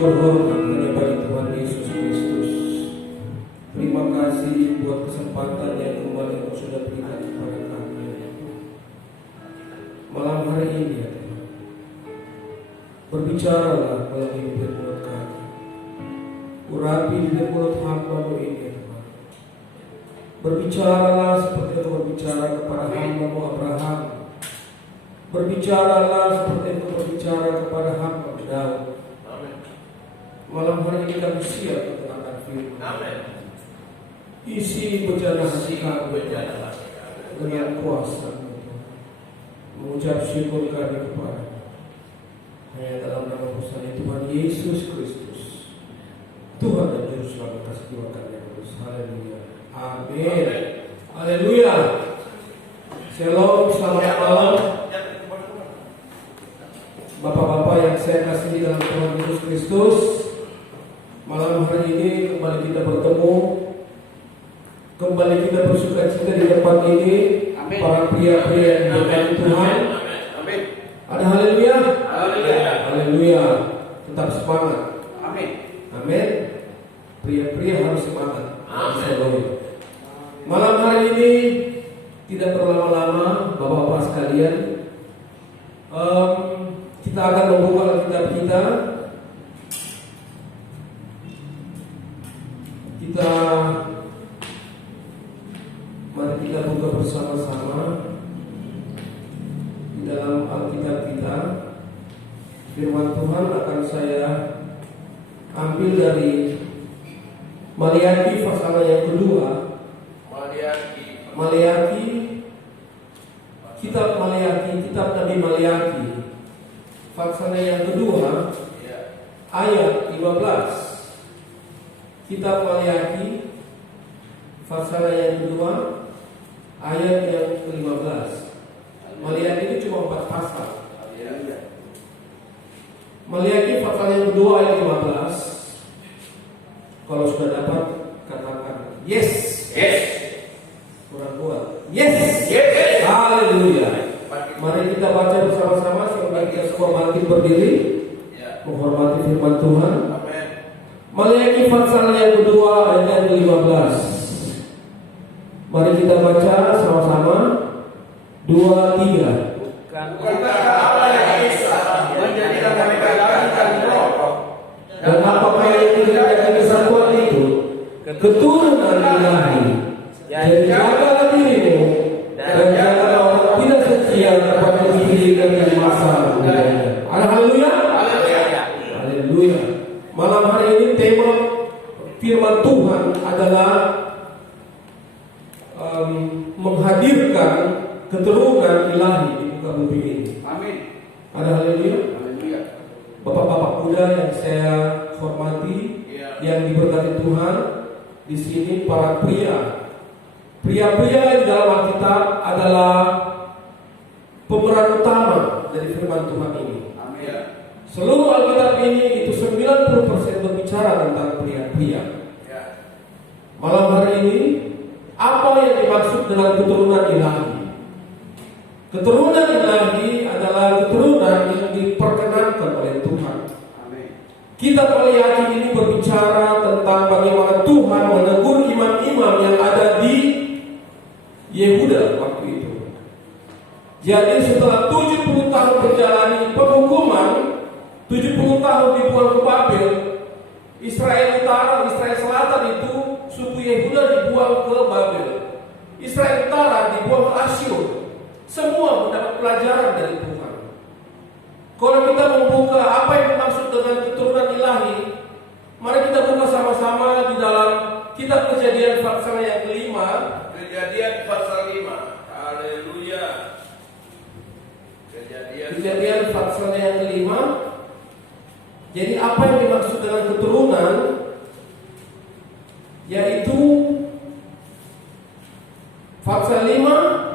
berhormat hanya bagi Tuhan Yesus Kristus. Terima kasih buat kesempatan yang kembali Engkau sudah berikan kepada kami malam hari ini, ya Tuhan. Berbicaralah melalui bibir mulut kami, urapi bibir mulut hamba-Mu ini, ya Tuhan. Berbicaralah seperti Engkau berbicara kepada hamba-Mu Abraham. Berbicaralah seperti Engkau berbicara kepada hamba-Mu Daud. Malam hari ini kami siap untuk akan firman. Isi bejana hati kami dengan kuasa-Mu, mengucap syukur kami kepada-Mu. Hanya dalam nama besar Tuhan Yesus Kristus, Tuhan dan Juru Selamat atas jiwa kami yang kudus. Haleluya. Amin. Haleluya. Shalom, selamat malam. Bapak-bapak yang saya kasihi dalam Tuhan Yesus Kristus, malam hari ini kembali kita bertemu, kembali kita bersukacita di tempat ini. Amin. Para pria-pria yang diberkati Tuhan. Amin. Ada haleluya. Haleluya. Haleluya. Tetap semangat. Amin. Amin. Pria-pria harus semangat. Amin. Malam hari ini tidak berlama-lama, bapak-bapak sekalian, kita akan membuka Alkitab kita. Mari kita buka bersama-sama di dalam Alkitab kita. Firman Tuhan akan saya ambil dari Maleakhi pasal yang kedua. Maleakhi, kitab Nabi Maleakhi pasal yang kedua ayat 15. Kitab Maleakhi pasal yang kedua ayat yang ke-15. Maleakhi itu cuma 4 pasal. Maleakhi pasal yang kedua ayat 15. Kalau sudah dapat katakan yes. Yes. Kurang kuat. Yes. Yes. Haleluya. Mari kita baca bersama-sama sampai kita semua bangkit berdiri menghormati firman Tuhan. Maleakhi pasal yang kedua ayat yang ke-15. Mari kita baca sama-sama. 2, 3. Bukankah Allah yang bisa menjadikan mereka langit dan rokok, dan apakah yang tidak ada kesatuan itu keturunan ilahi? Jadi jagalah dirimu dan jagalah orang tidak setia kepada diri dan di masa mudanya. Haleluya. Haleluya. Malam hari ini tema firman Tuhan adalah menghadirkan keturunan ilahi di muka bumi ini. Amin. Ada haleluya. Haleluya. Bapak-bapak muda yang saya hormati, yang diberkati Tuhan, di sini para pria. Pria-pria di dalam Alkitab adalah pemeran utama dari firman Tuhan ini. Amin. Seluruh Alkitab ini itu 90% berbicara tentang pria-pria. Malam hari ini, apa yang dimaksud dengan keturunan ilahi? Keturunan ilahi adalah keturunan yang diperkenankan oleh Tuhan. Amin. Kitab Maleakhi ini berbicara tentang bagaimana Tuhan menegur imam-imam yang ada di Yehuda waktu itu. Jadi setelah 70 tahun berjalani penghukuman, 70 tahun dibuang ke Babel, Israel Utara, Israel Selatan itu suku Yehuda dibuang ke Babel. Israel Utara dibuang ke Asyur. Semua mendapat pelajaran dari Tuhan. Kalau kita membuka apa yang dimaksud dengan keturunan ilahi, mari kita buka sama-sama di dalam kitab Kejadian pasal yang kelima. Kejadian pasal 5. Haleluya. Kejadian pasal yang kelima. Jadi apa yang dimaksud dengan keturunan? Yaitu pasal 5.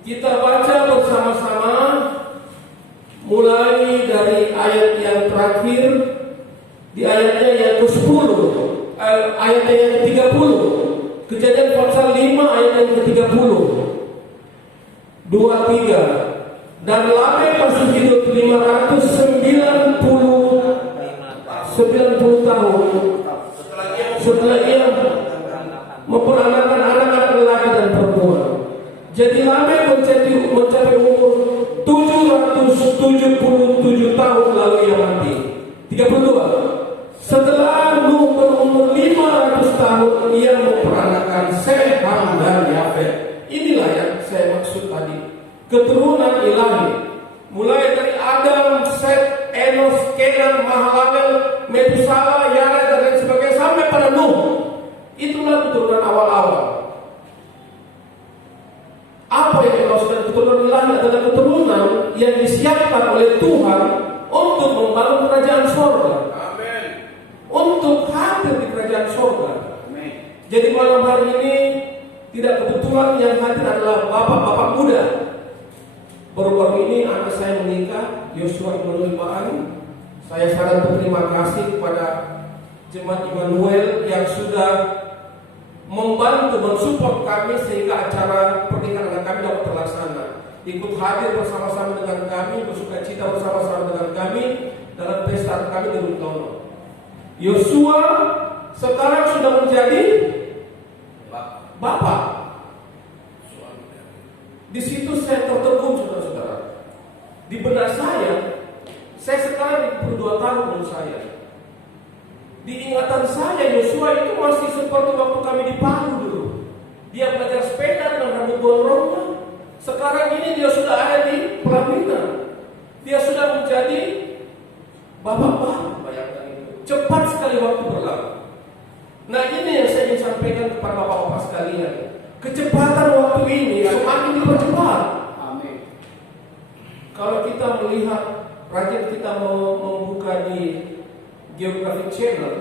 Kita baca bersama-sama mulai dari ayat yang terakhir di ayatnya yang ke-10, ayatnya yang ke-30. Kejadian pasal 5 ayat yang ke-30. 2, 3. Dan Lamekh masih hidup 590 32. Setelah Nuh berumur 500 tahun, ia memperanakan Sem, Ham, dan Yafet. Inilah yang saya maksud tadi, keturunan ilahi. Mulai dari Adam, Set, Enos, Kenan, Mahalalel, Metusala, Yared, dan lain sebagainya sampai pada Nuh. Itulah keturunan awal-awal. Apa yang dimaksudkan keturunan ilahi adalah keturunan yang disiapkan oleh Tuhan untuk membangun kerajaan surga. Amin. Untuk hadir di kerajaan surga. Amin. Jadi malam hari ini tidak kebetulan yang hadir adalah bapak-bapak muda. Baru-baru ini anak saya menikah, Yosua Immanuel Baan. Saya sangat berterima kasih kepada Jemaat Immanuel yang sudah membantu mensupport kami sehingga acara pernikahan anak kami dapat terlaksana. Ikut hadir bersama-sama dengan kami, bersuka cita bersama-sama dengan kami dalam pesta kami di Rutono. Yosua sekarang sudah menjadi bapak. Di situ saya tertegun, saudara-saudara. Di benak saya sekarang 22 tahun umur saya. Di ingatan saya Yosua itu masih seperti waktu kami di Palu dulu. Dia belajar sepeda dengan rambut gondrongnya. Sekarang ini dia sudah ada di pelaminan. Dia sudah menjadi bapak-bapak. Bayangkan itu. Cepat sekali waktu berlalu. Nah, ini yang saya ingin sampaikan kepada bapak-bapak sekalian. Kecepatan waktu ini semakin dipercepat. Amin. Kalau kita melihat, rajin kita membuka di Geographic Channel,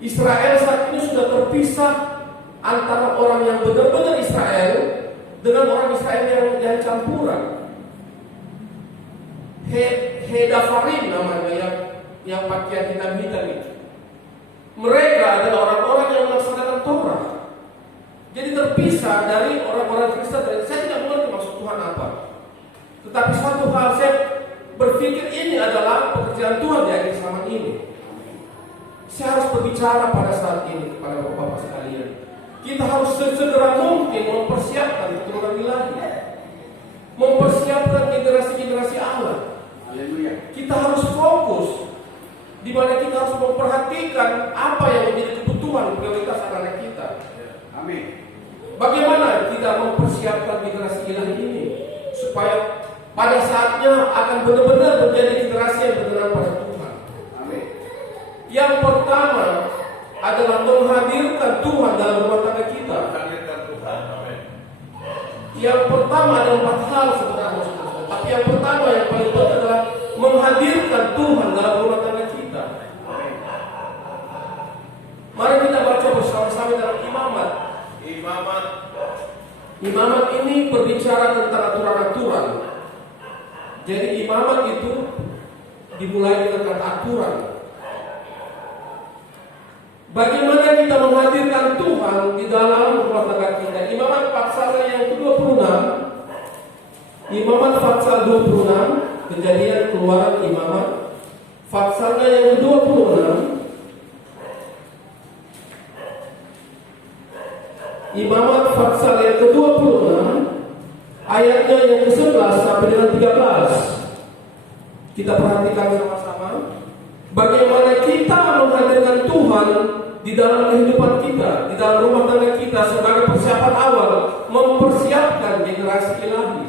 Israel saat ini sudah terpisah antara orang yang benar-benar Israel dengan orang Israel yang campuran. Hedafarim namanya yang pakaian hitam-hitam itu. Mereka adalah orang-orang yang melaksanakan Torah. Jadi terpisah dari orang-orang Kristen. Saya tidak mengerti maksud Tuhan apa. Tetapi satu hal saya berpikir ini adalah pekerjaan Tuhan di akhir zaman ini. Saya harus berbicara pada saat ini kepada bapak-bapak sekalian. Kita harus segera mungkin mempersiapkan keturunan ilahi, mempersiapkan generasi-generasi Allah. Haleluya. Kita harus fokus, di mana kita harus memperhatikan apa yang menjadi kebutuhan prioritas anak kita. Amin. Bagaimana kita mempersiapkan generasi ilahi ini supaya pada saatnya akan benar-benar menjadi generasi yang benar pada Tuhan. Amin. Yang pertama adalah menghadirkan Tuhan dalam rumah tangga kita. Hadirkan Tuhan. Amin. Yang pertama ada 4 hal sebenarnya, saudara. Tapi yang pertama yang paling penting adalah menghadirkan Tuhan dalam rumah tangga kita. Amin. Mari kita baca bersama-sama dalam Imamat. Imamat ini berbicara tentang aturan-aturan. Jadi imamat itu dimulai dengan kata aturan. Bagaimana kita menghadirkan Tuhan di dalam rumah tangga kita? Imamat pasal yang ke-26. Imamat pasal 26, Kejadian Keluaran Imamat. Pasalnya yang ke-26. Imamat pasal yang ke-26, ayatnya yang ke-11 sampai dengan 13. Kita perhatikan sama-sama bagaimana kita menghadirkan Tuhan di dalam kehidupan kita, di dalam rumah tangga kita sebagai persiapan awal mempersiapkan generasi ilahi.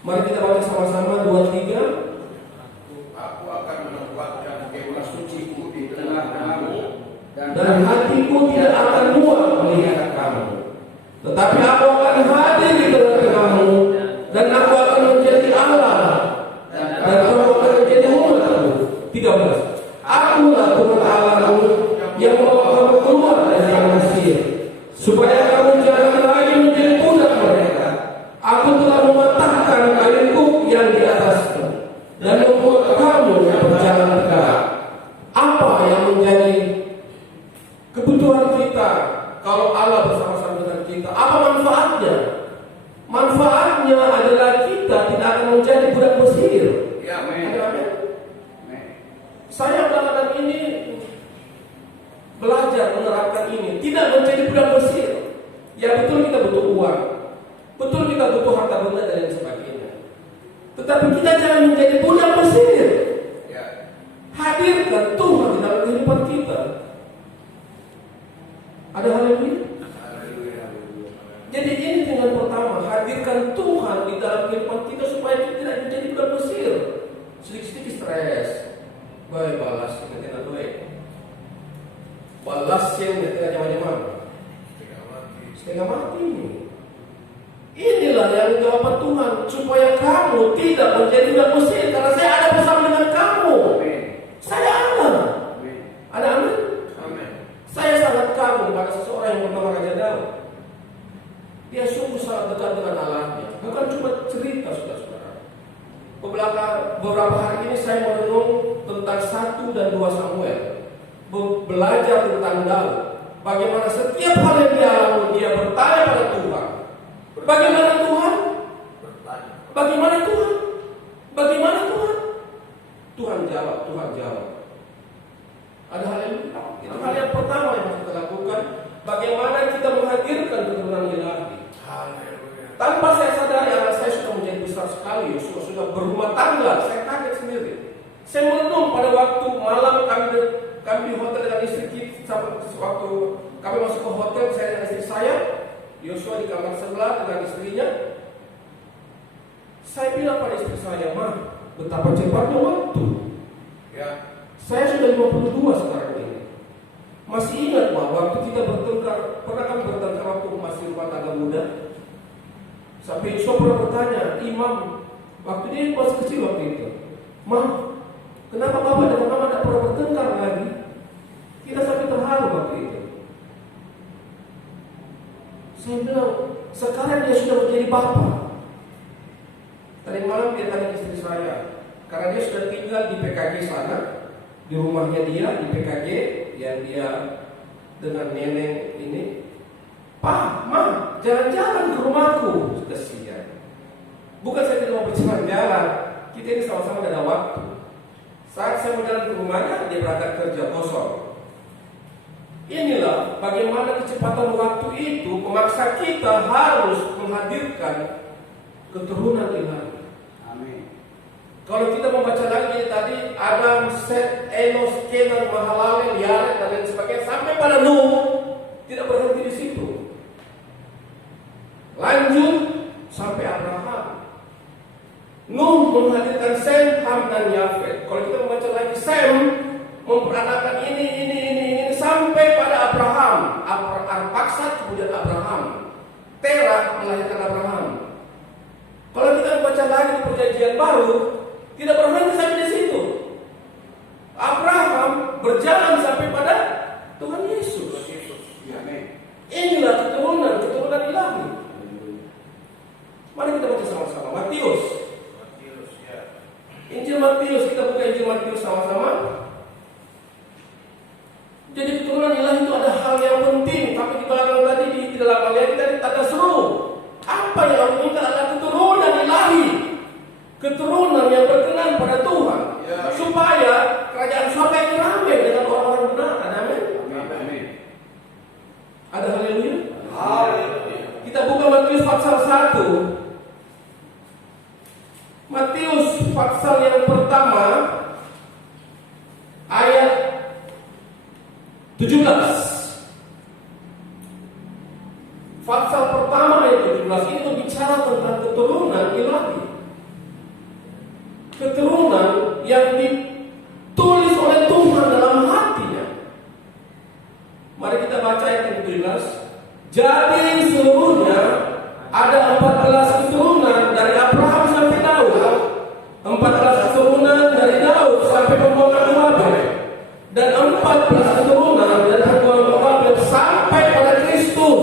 Mari kita baca sama-sama 2-3. Aku akan menempatkan kemah suciku di tengah-tengahmu Dan hatiku tidak akan muak melihat kamu, tetapi aku akan hadir di tengah-tengahmu, dan aku akan menjadi Allah, dan kamu akan menjadi umatku. 13. Akulah Tuhan Allahmu yang membawa kamu keluar dari Mesir, supaya kamu jangan lagi menjadi budak mereka. Aku telah mematahkan kayu kuk yang di atasmu, dan membuat kamu berjalan tegak. Apa yang menjadi kebutuhan kita kalau Allah bersama-sama dengan kita? Apa manfaatnya? Manfaatnya adalah kita tidak akan menjadi budak Mesir. Ya, amin. Amin. Amin. Saya belakangan ini belajar menerapkan ini, tidak menjadi budak Mesir. Ya betul kita butuh uang, betul kita butuh harta benda dan lain sebagainya. Tetapi kita jangan menjadi budak Mesir. Ya. Hadir Baik balas yang tidak baik. Balas yang tidak jama-jama. Setengah mati. Inilah yang jawaban Tuhan supaya kamu tidak menjadi budak Mesir, karena saya ada bersama dengan kamu. Saya ada. Ada amin? Saya sangat kagum pada seseorang yang bernama Raja Daud. Dia sungguh sangat dekat dengan Allahnya. Bukan cuma cerita, saudara-saudara. Beberapa hari ini saya merenung tentang 1 dan 2 Samuel. Belajar tentang Daud. Bagaimana setiap hal yang dia alami, dia bertanya pada Tuhan. Bagaimana Tuhan? Bagaimana Tuhan? Bagaimana Tuhan? Tuhan jawab. Ada hal yang itu hal yang pertama yang harus kita lakukan. Bagaimana kita menghadirkan keturunan ilahi. Tanpa saya sadari anak saya sudah menjadi besar sekali, sudah berumah tangga. Saya kaget sendiri. Saya merenung pada waktu malam kami di hotel dengan istri kita. Waktu kami masuk ke hotel, saya dan istri saya, Yosua di kamar sebelah dengan istrinya. Saya bilang pada istri saya, "Ma, betapa cepatnya waktu. Saya sudah 52 sekarang ini. Masih ingat, Ma, waktu kita bertengkar, pernah kami bertengkar waktu masih rumah tangga muda? Sampai Yosua pernah bertanya, Imam, waktu dia masih kecil waktu itu, Ma, kenapa Bapak dan Mama tidak pernah bertengkar lagi? Kita sampai terharu waktu itu." Saya bilang, sekarang dia sudah menjadi bapak. Tadi malam dia tanya istri saya, karena dia sudah tinggal di PKG sana, di rumahnya dia di PKG yang dia dengan nenek ini. "Pak, Ma, jalan-jalan ke rumahku." Kasihan. Bukan saya tidak mau berjalan-jalan, kita ini sama-sama ada waktu. Saat saya berjalan ke rumahnya, dia berangkat kerja kosong. Inilah bagaimana kecepatan waktu itu memaksa kita harus menghadirkan keturunan ilahi. Amin. Kalau kita membaca lagi tadi Adam, Set, Enos, Kenan, Mahalalel, Yared dan lain sebagainya sampai pada Nuh, tidak berhenti di situ. Lanjut sampai Abraham. Nuh menghadirkan Sem, Ham dan Yafet. Kalau kita membaca lagi Sem memperanakan ini sampai pada Abraham. Arpaksad kemudian Abraham. Terah melahirkan Abraham. Kalau kita membaca lagi di Perjanjian Baru, tidak berhenti sampai di situ. Abraham berjalan sampai pada Tuhan Yesus. Inilah keturunan ilahi. Mari kita baca sama-sama Matius. Injil Matius, kita buka Injil Matius sama-sama. Jadi keturunan ilahi itu ada hal yang penting, tapi di belakang tadi di dalam ayat tadi ada seru. Apa yang Allah minta adalah keturunan ilahi, keturunan yang berkenan pada Tuhan, supaya kerajaan surga ini ramai dengan orang-orang benar. Amin. Ada haleluya. Kita buka Matius pasal 1. Matius pasal yang pertama ayat 17. Pasal pertama ayat 17 ini berbicara tentang keturunan ilahi. Keturunan yang ditulis oleh Tuhan dalam hatinya. Mari kita baca ayat 17. Jadi seluruhnya ada 14 keturunan dari Abraham sampai Daud, 14 keturunan dari Daud sampai pembuangan Babel, dan 14 keturunan dari pembuangan Babel sampai pada Kristus.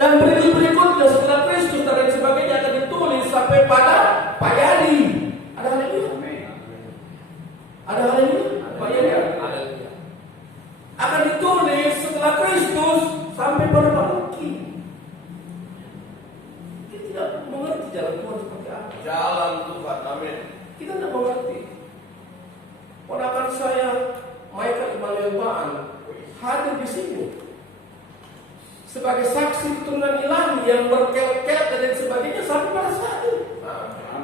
Dan berikutnya setelah Kristus dan sebagainya akan ditulis sampai pada Pak Yadi. Ada haleluya? Ada haleluya? Pak Yadi akan ditulis setelah Kristus sampai pada Pak Luki. Kita tidak mengerti jalan Tuhan seperti apa. Jalan Tuhan, amin. Kita tidak mengerti. Ponakan saya, Michael Emmanuel Baan, hadir di sini sebagai saksi keturunan ilahi yang berkelek-kelek dan sebagainya sampai pada saat ini.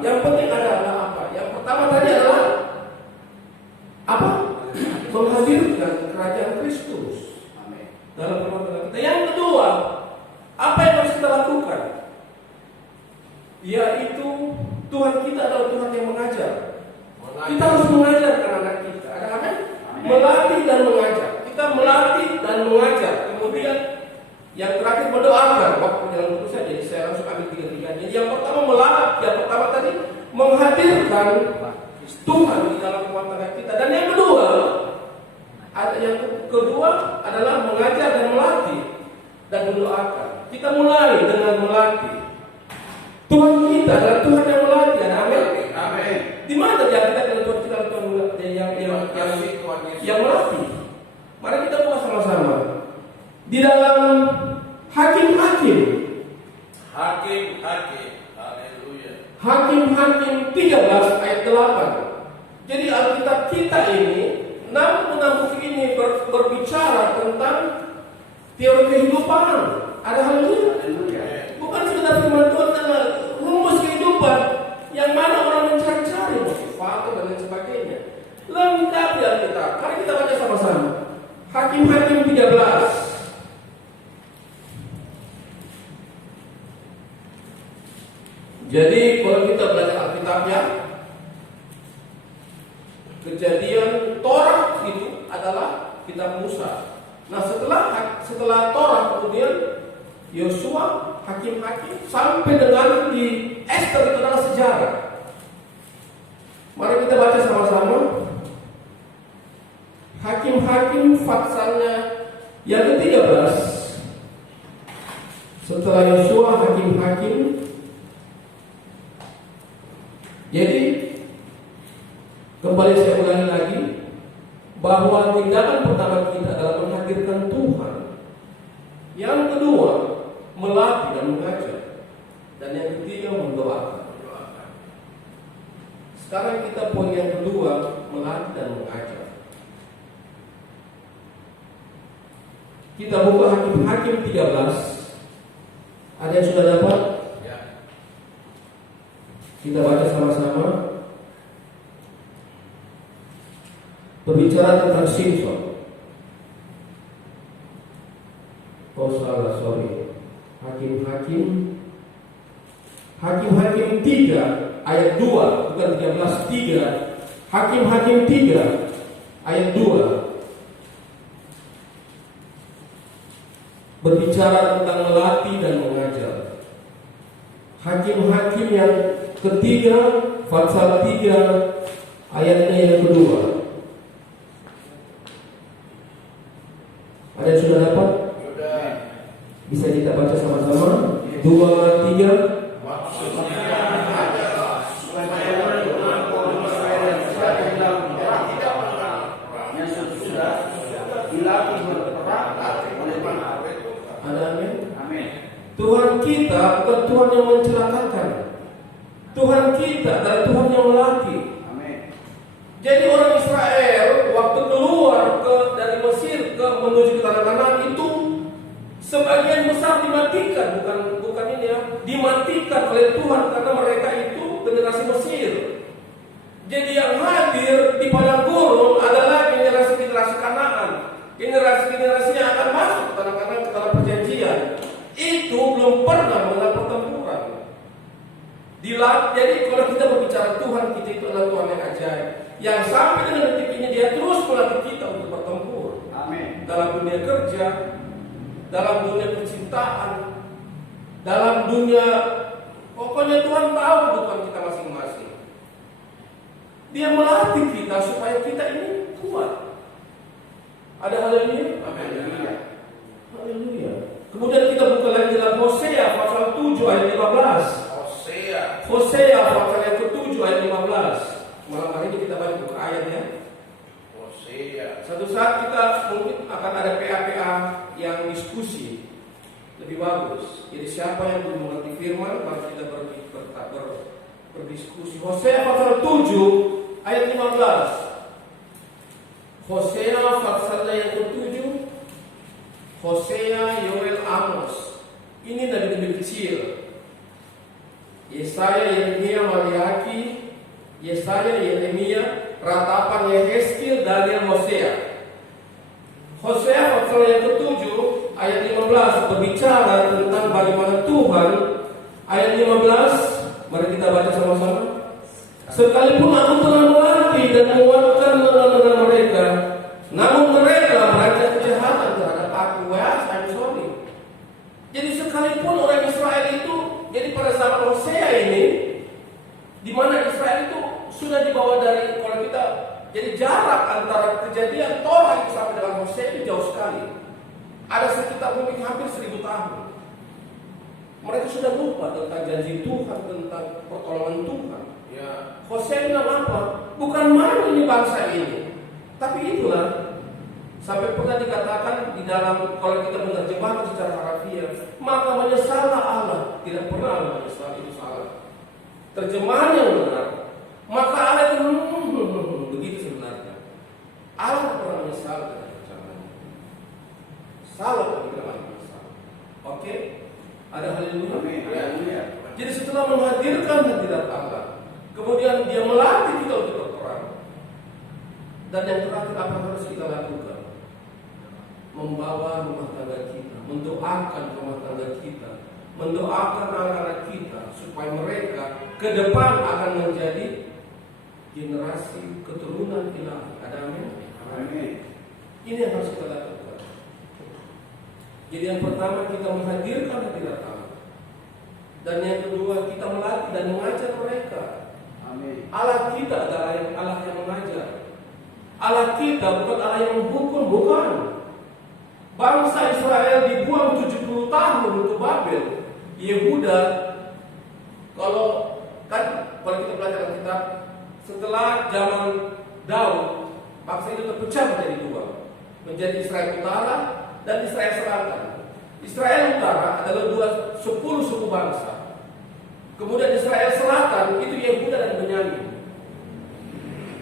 Yang penting adalah apa? Yang pertama tadi adalah apa? Menghadirkan kerajaan Kristus dalam rumah tangga kita. Yang kedua, apa yang harus kita lakukan? Yaitu Tuhan kita adalah Tuhan yang mengajar. Kita harus mengajarkan anak kita. Ada dalam rumah tangga kita. Dan yang kedua, adalah mengajar dan melatih dan mendoakan. Kita mulai dengan melatih. Tuhan kita adalah Tuhan yang melatih. Amin. Amin. Di mana dia kita adalah Tuhan kita Tuhan yang melatih. Mari kita buka sama-sama di dalam Hakim-Hakim. Haleluya. Hakim-Hakim 13 ayat 8. Jadi Alkitab kita ini, 6 buku ini berbicara tentang teori kehidupan. Ada haleluya. Bukan sekedar firman Tuhan, karena rumus kehidupan yang mana orang mencari-cari motivator dan lain sebagainya. Lengkap di Alkitab. Mari kita baca sama-sama. Hakim-Hakim 13. Jadi kalau kita belajar Alkitabnya, Kejadian Torah itu adalah kitab Musa. Nah setelah Torah kemudian Yosua, Hakim-Hakim sampai dengan di Esther itu adalah sejarah. Mari kita baca sama-sama. Hakim-Hakim pasalnya yang ke-13. Setelah Yosua, Hakim-Hakim. Jadi kembali saya ulangi lagi bahwa tindakan pertama kita adalah menghadirkan Tuhan. Yang kedua, melatih dan mengajar. Dan yang ketiga, mendoakan. Sekarang kita poin yang kedua, melatih dan mengajar. Kita buka Hakim-Hakim 13. Ada yang sudah dapat? Ya. Kita baca sama-sama. Berbicara tentang Simson. Oh salah, sorry. Hakim-Hakim 3 ayat 2, bukan 13, 3. Hakim-Hakim 3 ayat 2 berbicara tentang melatih dan mengajar. Hakim-Hakim yang ketiga, pasal 3 ayatnya yang kedua. Ada yang sudah dapat? Sudah. Bisa kita baca sama-sama? 2, 3. Tuhan kita bukan Tuhan yang mencelakakan. Tuhan kita adalah Tuhan yang melatih. Amin. Jadi orang Israel waktu keluar dari Mesir menuju ke tanah Kanaan itu sebagian besar dimatikan, bukan ini ya, dimatikan oleh Tuhan karena mereka itu generasi Mesir. Jadi yang hadir di padang gurun adalah generasi Kanaan, generasi yang akan masuk ke tanah Kanaan, ke tanah perjanjian. Itu belum pernah mengenal pertempuran. Jadi kalau kita berbicara Tuhan kita itu adalah Tuhan yang ajaib, yang sampai dengan detik ini dia terus melatih kita untuk bertempur. Amin. Dalam dunia kerja, dalam dunia percintaan, dalam dunia, pokoknya Tuhan tahu kehidupan kita masing-masing. Dia melatih kita supaya kita ini kuat. Ada hal ini? Amin. Haleluya. Kemudian kita buka lagi dalam Hosea pasal 7 ayat 15. Hosea pasal yang ke-7 ayat 15. Malam hari ini kita baca buka ayatnya. Hosea. Satu saat kita mungkin akan ada PA-PA yang diskusi lebih bagus. Jadi siapa yang belum mengerti firman, mari kita berdiskusi. Hosea pasal 7 ayat 15. Hosea pasalnya yang ke-7. Hosea, Yoel, Amos. Ini nabi-nabi kecil. Yesaya, Yeremia, Maliaki, Yesaya, Yeremia, ratapan Yehezkiel, Daniel, Hosea. Hosea pasal yang ke-7 ayat 15 berbicara tentang bagaimana Tuhan. Ayat 15, mari kita baca sama-sama. Sekalipun aku telah melatih dan menguatkan lengan-lengan mereka, namun mereka merancang kejahatan terhadap aku. I'm sorry. Jadi sekalipun orang Israel itu, jadi pada zaman Hosea ini, di mana Israel itu sudah dibawa dari, kalau kita Jadi jarak antara kejadian Torah itu sampai dengan Hosea itu jauh sekali. Ada sekitar mungkin hampir 1000 tahun. Mereka sudah lupa tentang janji Tuhan, tentang pertolongan Tuhan. Ya. Hosea bilang apa? Bukan main ini bangsa ini. Tapi itulah sampai pernah dikatakan di dalam, kalau kita menerjemahkan secara harafiah, maka menyesallah Allah. Tidak pernah Allah menyesal, itu salah. Terjemahan yang benar, maka Allah itu begitu sebenarnya. Allah tidak pernah menyesal dengan ucapannya. Salah kalau kita menyesal. Oke? Ada haleluya. Ya. Jadi setelah menghadirkan hadirat Allah, kemudian dia melatih kita untuk berperang. Dan yang terakhir apa harus kita lakukan? Membawa rumah tangga kita, mendoakan rumah tangga kita, mendoakan anak-anak kita supaya mereka ke depan akan menjadi generasi keturunan ilahi. Ada amin? Amin. Ini yang harus kita lakukan. Jadi yang pertama kita menghadirkan hadirat Allah. Dan yang kedua kita melatih dan mengajar mereka. Amin. Allah kita adalah Allah yang mengajar. Allah kita bukan Allah yang menghukum, bukan. Bangsa Israel dibuang 70 tahun ke Babel. Yehuda, kalau kita belajar Alkitab, setelah zaman Daud, bangsa itu terpecah menjadi dua, menjadi Israel Utara dan Israel Selatan. Israel Utara adalah 10 suku bangsa. Kemudian Israel Selatan itu Yehuda dan Benyamin.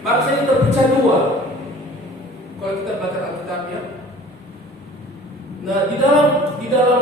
Bangsa ini terpecah dua. Kalau kita baca Alkitab ya. Nah, di dalam